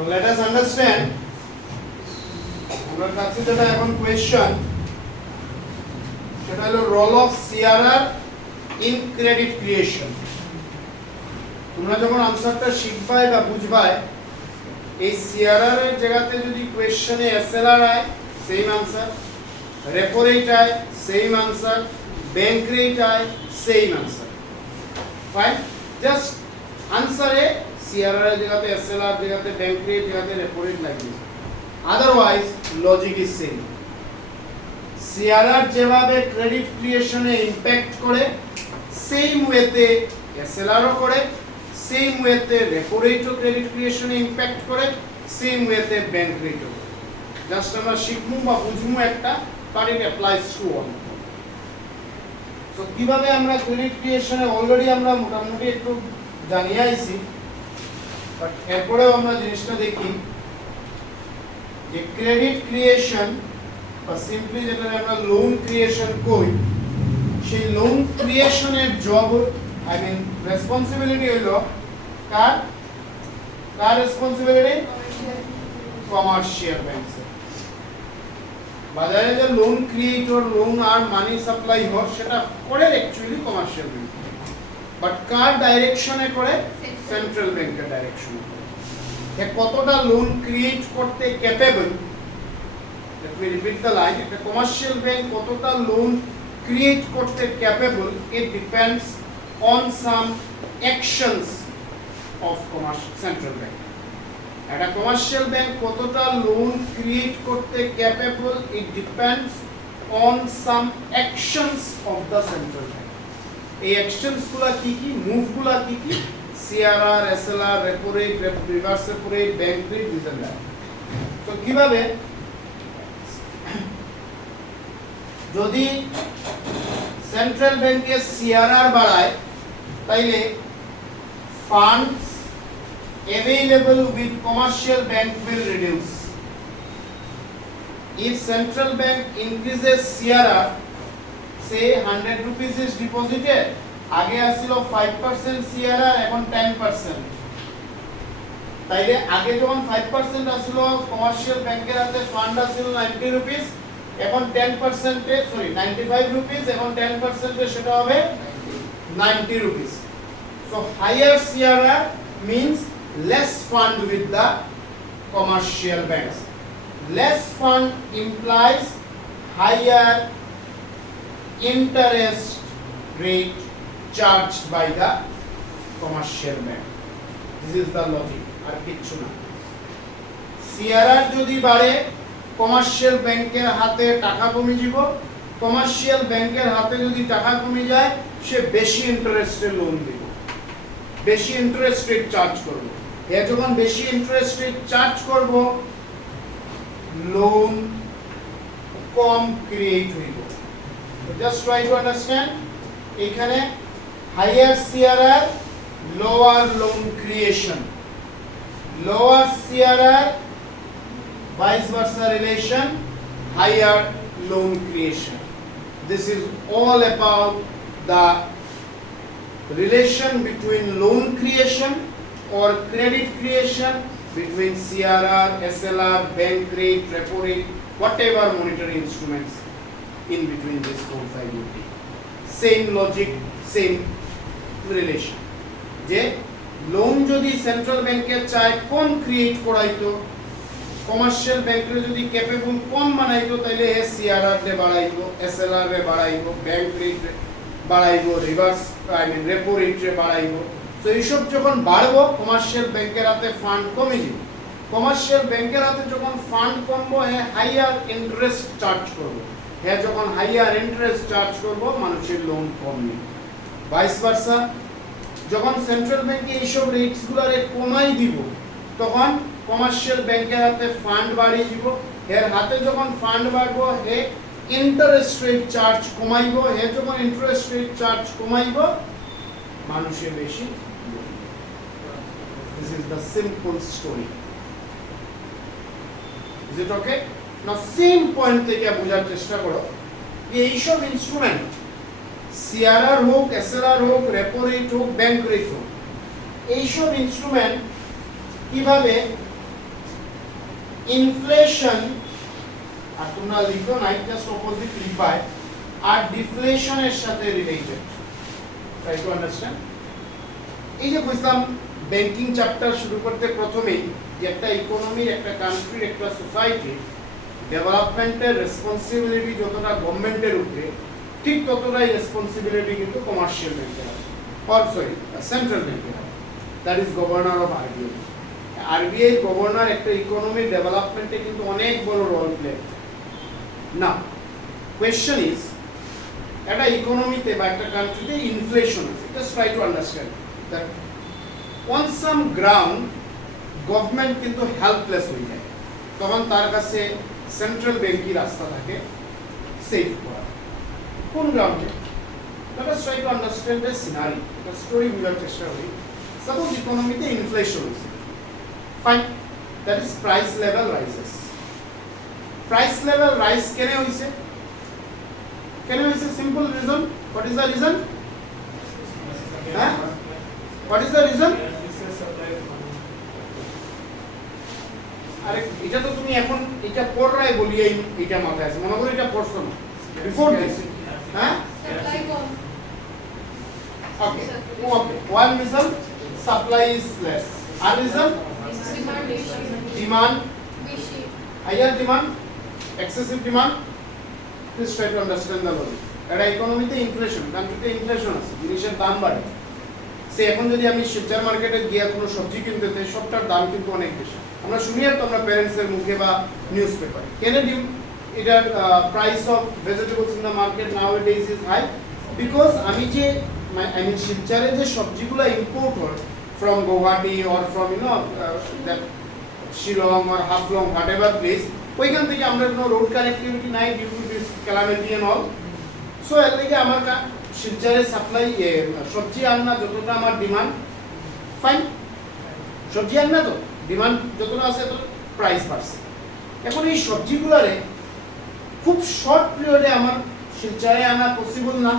Now let us understand আমার কাছে যেটা এখন কোয়েশ্চন সেটা হলো role of CRR in credit creation. তোমরা যখন আনসারটা শিখবাই বা বুঝবাই, এই সিআরআর এর জায়গাতে যদি কোয়েশ্চনে এসএলআর আয় সেম আনসার, রেপো রেট আয় সেম আনসার, ব্যাংক রেট আয় সেম আনসার। ফাইন, জাস্ট আনসারে সিআরআর এর জায়গাতে এসএলআর, জায়গাতে ব্যাংক রেট, জায়গাতে রেপো রেট লাগিয়ে, otherwise logic is same. CRR যেভাবে ক্রেডিট ক্রিয়েশনে ইমপ্যাক্ট করে সেম ওয়েতে এসএলআরও করে, সেম ওয়েতে রেপো রেটও ক্রেডিট ক্রিয়েশনে ইমপ্যাক্ট করে, সেম ওয়েতে ব্যাংক রেটও। জাস্ট আমরা শিখবো বা বুঝবো একটা, but it applies to all. তো কিভাবে আমরা ক্রেডিট ক্রিয়েশনে অলরেডি আমরা মোটামুটি একটু জানিয়ে আইছি, বাট এরপরেও আমরা জিনিসটা দেখি যে ক্রেডিট ক্রিয়েশন বা সিম্পলি যেটা আমরা লোন ক্রিয়েশন করি, সেই লোন ক্রিয়েশনের জব আই মিন রেসপন্সিবিলিটি হলো কার কার রেসপন্সিবিলিটি? Commercial banks. বাজারে যে লোন ক্রিয়েটর, লোন আর মানি সাপ্লাই হয় সেটা করে অ্যাকচুয়ালি কমার্শিয়াল ব্যাংক, বাট কার ডাইরেকশনে করে? সেন্ট্রাল ব্যাংকের ডাইরেকশনে করে। কতটা লোন ক্রিয়েট করতে capable, let me repeat the line, একটা কমার্শিয়াল ব্যাংক কতটা লোন ক্রিয়েট করতে capable, it depends on some actions of central bank. একটা কমার্শিয়াল ব্যাংক কতটা লোন ক্রিয়েট করতে capable, it depends on some actions of the central bank. এই actions গুলা কি কি, মুভ গুলা কি কি? CRR, SLR, repo rate, reverse repo rate, bank rate, this and that. তো কিভাবে যদি সেন্ট্রাল ব্যাংকে সিআরআর বাড়ায় তাইলে funds available with commercial bank will reduce. If central bank increases CRR, say 100 rupees is deposited, আগে আসছিল 5% CRR, এখন 10%। তাইলে আগে যখন 5% আসছিল কমার্শিয়াল ব্যাংকের হাতে ফান্ড আসছিল 90 রুপিস, এখন 10% এ 95 রুপিস, এখন 10% এ সেটা হবে 90 rupees. So higher CRR means less fund with the commercial banks. Less fund implies higher interest rate charged by the commercial bank. This is the logic. আর কিছু না। সিআরআর যদি বাড়ে, কমার্শিয়াল ব্যাংকের হাতে টাকা কমে যাব, কমার্শিয়াল ব্যাংকের হাতে যদি টাকা কমে যায়, সে বেশি ইন্টারেস্টে লোন দেবে, বেশি ইন্টারেস্ট রেট চার্জ করবে। এ যখন বেশি ইন্টারেস্ট রেট চার্জ করব, লোন কম ক্রিয়েট হইব। জাস্ট ট্রাই টু আন্ডারস্ট্যান্ড, এখানে higher CRR, lower loan creation, lower CRR, vice versa relation, higher loan creation. This is all about the relation between loan creation or credit creation between CRR, SLR, bank rate, repo rate, whatever monetary instruments in between these 4-5 would be. Same logic, same relation. যে loan যদি central ব্যাংকের চায় কম create করাইতো, commercial ব্যাংকের যদি capable কম বানাইতো, তাইলে এ CRR রে বাড়াইবো, SLR রে বাড়াইবো, ব্যাংক রেট বাড়াইবো, reverse I mean repo rate রে বাড়াইবো। তো এইসব যখন বাড়বো, কমার্শিয়াল ব্যাংকের হাতে ফান্ড কমে যাবে। কমার্শিয়াল ব্যাংকের হাতে যখন ফান্ড কমবো, হ্যাঁ হাইয়ার ইন্টারেস্ট চার্জ করবো। হ্যাঁ যখন হাইয়ার ইন্টারেস্ট চার্জ করবো, মানুষের লোন কমবে। ভাইস ভার্সা, যখন সেন্ট্রাল ব্যাংকে এইসব রেটস গুলারে কমাই দিব, তখন কমার্শিয়াল ব্যাংকের হাতে ফান্ড বাড়িয়ে দিব। এর হাতে যখন ফান্ড বাড়বো, হে ইন্টারেস্ট রেট চার্জ কমাইব। হে যখন ইন্টারেস্ট রেট চার্জ কমাইব, মানুষের বেশি। This is the simple story. Is it okay? Now same point থেকে বোঝার চেষ্টা করো যে এইসব ইনস্ট্রুমেন্ট, সিআরআর হোক, এসএলআর হোক, রেপো রেট হোক, ব্যাংক রেট হোক, এইসব ইনস্ট্রুমেন্ট কিভাবে ইনফ্লেশন আর তোমরা লিখো না জাস্ট অপোজিট লিখবা আর ডিফ্লেশনের সাথে রিলেটেড ট্রাই টু আন্ডারস্ট্যান্ড এই যে বুঝলাম ব্যাংকিং চ্যাপ্টার শুরু করতে প্রথমেই যে একটা ইকোনমির একটা কান্ট্রির একটা সোসাইটি ডেভেলপমেন্টের রেসপন্সিবিলিটি যতটা গভর্নমেন্টের উপরে ঠিক ততটাই রেসপন্সিবিলিটি কিন্তু কমার্শিয়াল ব্যাংকের আছে অর সরি সেন্ট্রাল ব্যাংকের আছে that is governor of RBI RBI governor একটা ইকোনমির ডেভেলপমেন্টে কিন্তু অনেক বড় রোল প্লে না কোয়েশ্চেন ইজ একটা ইকোনমিতে বা একটা কান্ট্রিতে ইনফ্লেশন আছে just try to understand that on some ground government কিন্তু হেল্পলেস হয়ে যায় তখন তার কাছে সেন্ট্রাল ব্যাংকের রাস্তা থাকে সেভ করা কোন গ্রাউন্ডে let us try to understand the scenario the story বুঝার চেষ্টা করি suppose ইকোনমিতে ইনফ্লেশন আছে fine that is price level rises price level rise কেন হইছে simple reason what is the reason what is the reason আরে এটা তো তুমি এখন এটা পড়রাই বলি এইটা মাথায় আছে মনে করো এটা পড়ছো না before this Supply com okay one reason supply is less other reason demand বেশি higher demand excessive demand please try to understand the logic এটা ইকোনমিতে ইনফ্লেশন কান্ট্রিতে ইনফ্লেশন আছে জিনিসের দাম বাড়ে সে এখন যদি আমি শেয়ার মার্কেটে গিয়ে কোনো সবজি কিনতে চাই সবটার দাম কিন্তু অনেক বেশি আমরা শুনি আর তো আমরা প্যারেন্টসের মুখে বা নিউজ পেপারে কেন এটার price of vegetables in the market nowadays is high because আমি যে আই মিন শিলচরে যে সবজিগুলো ইম্পোর্ট হয় from Guwahati or from that Shillong or Haflong whatever place ওইখান থেকে আমরা কোনো রোড কানেক্টিভিটি নাই due to this calamity and all so এর থেকে আমার শিলচরে সাপ্লাই সবজি আননা যতটা আমার ডিমান্ড ফাইন সবজি আননা তো ডিমান্ড যতটা আছে তত প্রাইস বাড়ছে এখন এই সবজিগুলোরে খুব শর্ট পিরিয়ডে আমার শিলচরে আনা পসিবল না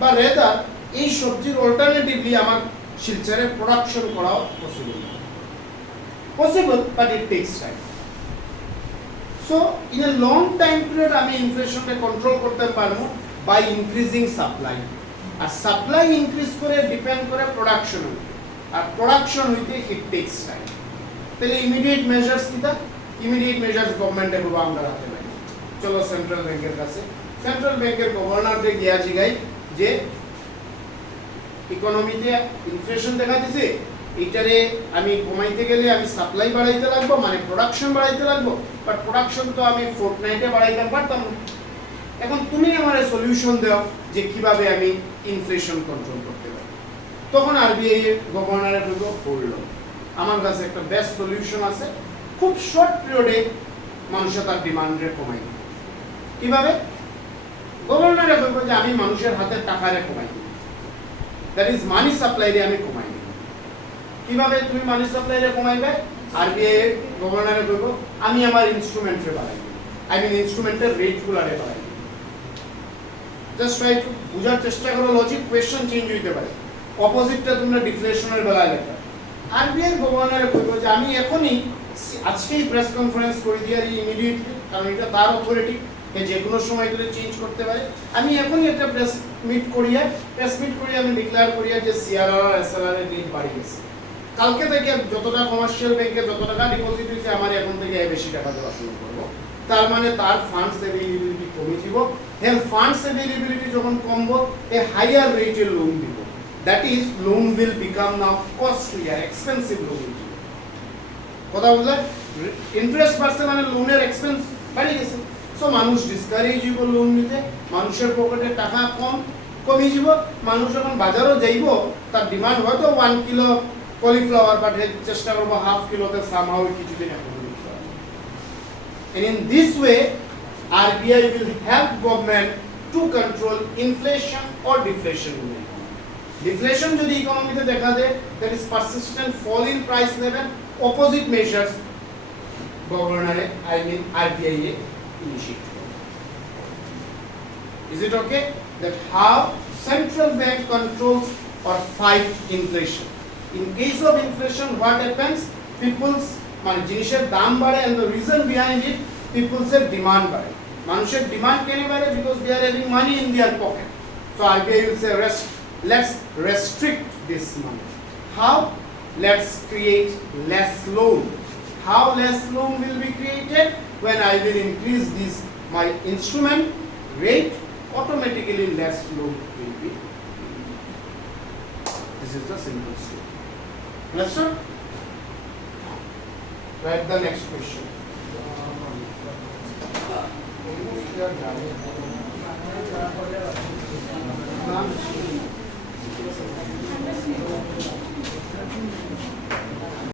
বা রেদার এই সবজির অল্টারনেটিভলি আমার শিলচরে প্রোডাকশন করাও পসিবল না possible but it takes time so in a long time period আমি ইনফ্লেশনকে কন্ট্রোল করতে পারবো বাই ইনক্রিজিং সাপ্লাই আর সাপ্লাই ইনক্রিজ করে ডিপেন্ড করে প্রোডাকশন আর প্রোডাকশন হইতে ইট টেকস টাইম তাহলে ইমিডিয়েট মেজার্স কিটা ইমিডিয়েট মেজার্স গভর্নমেন্টে পুরো আমরা হাতে নাই চলো সেন্ট্রাল ব্যাংকের কাছে সেন্ট্রাল ব্যাংকের গভর্নরকে গিয়া জিগাই যে ইকোনমিতে ইনফ্লেশন দেখা দিছে এইটারে আমি কমাইতে গেলে আমি সাপ্লাই বাড়াইতে লাগবো মানে প্রোডাকশন বাড়াইতে লাগবো বাট প্রোডাকশন তো আমি ফোর্টনাইটে বাড়াইতে পারতাম না এখন তুমি আমার সলিউশন দাও যে কিভাবে আমি ইনফ্লেশন কন্ট্রোল করতে পারি তখন আরবিআই এর গভর্নরের বলবো পড়লো আমার কাছে একটা বেস্ট সলিউশন আছে খুব শর্ট পিরিয়ডে মানুষের তার ডিমান্ডে কমাই দিবে কিভাবে গভর্নরে বলবো যে আমি মানুষের হাতে টাকারে কমাই দিই দ্যাট ইজ মানি সাপ্লাইরে আমি কমাই দিই কিভাবে তুমি মানি সাপ্লাইরে কমাইবে আরবিআই এর গভর্নরে বলবো আমি আমার ইনস্ট্রুমেন্টে বাড়াই দিই আই মিন ইনস্ট্রুমেন্টের রেটগুলোরে বাড়াই দিই জাস্ট ট্রাই টু বুঝার চেষ্টা করো লজিক কোয়েশ্চন চেঞ্জ হইতে পারে অপোজিটটা তোমরা ডিফ্লেশনের বেলায় লেখা আরবিআই গভর্নরে বলবো যে আমি এখনই আজকেই প্রেস কনফারেন্স করে দিয়ে ইমিডিয়েটলি কারণ এটা তার অথরিটি যে কোনো সময় এগুলো চেঞ্জ করতে পারে আমি এখনই একটা প্রেস মিট করিয়ে আমি ডিক্লেয়ার করিয়া যে সিআরআর আর এসএলআর এর রেট বাড়ি গেছে কালকে থেকে যতটা কমার্শিয়াল ব্যাংকে যত টাকা ডিপোজিট হয়েছে আমার এখন থেকে বেশি টাকা দেওয়া শুরু করবো তার মানে তার ফান্ডস অ্যাভেইলেবিলিটি কমে যাব হেল ফান্ডস অ্যাভেইলেবিলিটি যখন কমবো এ হাইয়ার রেটের লোন দিব that is loan will become now costly আর এক্সপেন্সিভ লোন কথা বুঝলেন ইন্টারেস্ট বাড়ছে মানে লোনের এক্সপেন্স বাড়ি গেছে সো মানুষ ডিসকারেজ হইব লোন নিতে মানুষের পকেটে টাকা কমে যাব মানুষ যখন বাজারও যাইব তার ডিমান্ড হয়তো 1 কিলো কলিফ্লাওয়ার বাট চেষ্টা করবো হাফ কিলোতে সামহাউ কিছুদিন এখন and in this way RBI will help government to control inflation or deflation in the economy. Deflation যদি ইকোনমিতে দেখা দেয় there is persistent fall in price level opposite measures governor I mean RBI initiate. Is it okay that how central bank controls or fight inflation? In case of inflation what happens? People's মানে জিনিসের দাম বাড়ে and the reason behind it people say demand বাড়ে মানুষের demand কেন বাড়ে because they are having money in their pocket so RBI will say let's restrict this money how let's create less loan how less loan will be created when I will increase this my instrument rate automatically less loan will be this is the simple story understood write the next question